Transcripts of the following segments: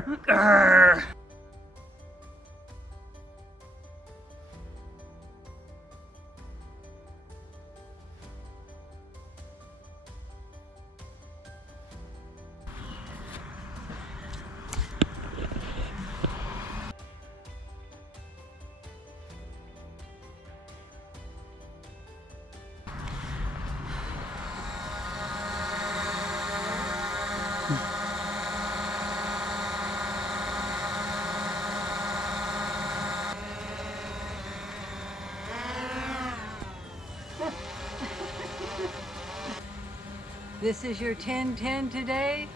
Grr. This is your 10-10 today.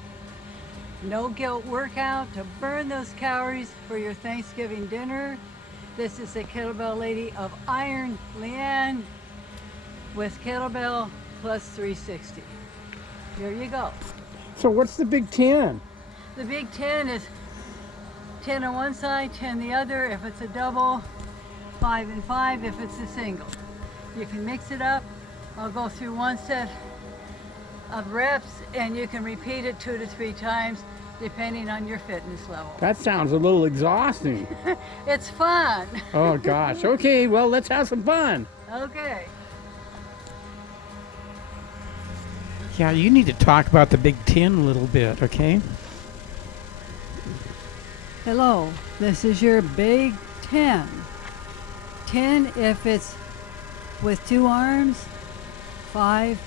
No guilt workout to burn those calories for your Thanksgiving dinner. This is the Kettlebell Lady of Iron, Leanne, with kettlebell plus 360. Here you go. So what's the Big 10? The Big 10 is 10 on one side, 10 the other if it's a double, 5 and 5 if it's a single. You can mix it up. I'll go through one set of reps and you can repeat it 2 to 3 times depending on your fitness level. That sounds a little exhausting. It's fun. Oh gosh. Okay, well, let's have some fun. Okay. Yeah, you need to talk about the Big 10 a little bit, okay? Hello, this is your Big 10. 10 if it's with 2 arms, 5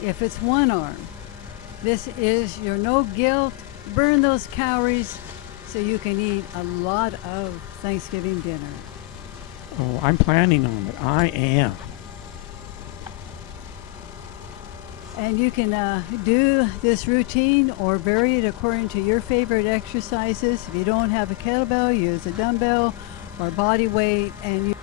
if it's 1 arm. This is your no guilt, burn those calories so you can eat a lot of Thanksgiving dinner. Oh, I'm planning on it. I am. And you can do this routine or vary it according to your favorite exercises. If you don't have a kettlebell, use a dumbbell or body weight, and you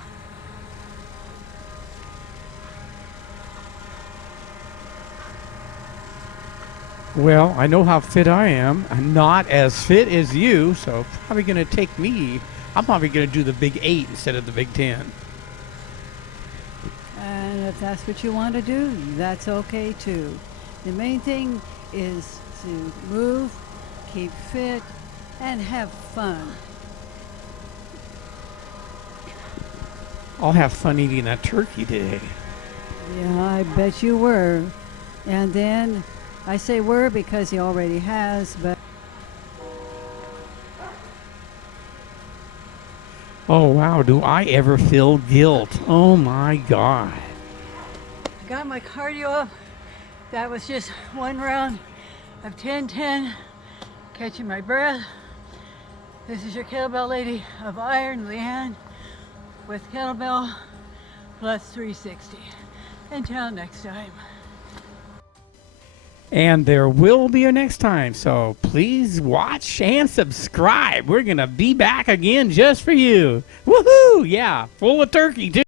Well, I know how fit I am. I'm not as fit as you, so probably going to take me. I'm probably going to do the Big 8 instead of the Big 10. And if that's what you want to do, that's okay too. The main thing is to move, keep fit, and have fun. I'll have fun eating that turkey today. Yeah, I bet you were. And then, I say were because he already has, but Oh, wow. Do I ever feel guilt? Oh, my God. I got my cardio up. That was just one round of 10-10, catching my breath. This is your Kettlebell Lady of Iron, Leanne, with kettlebell plus 360. Until next time. And there will be a next time, so please watch and subscribe. We're going to be back again just for you. Woohoo! Yeah, full of turkey, too.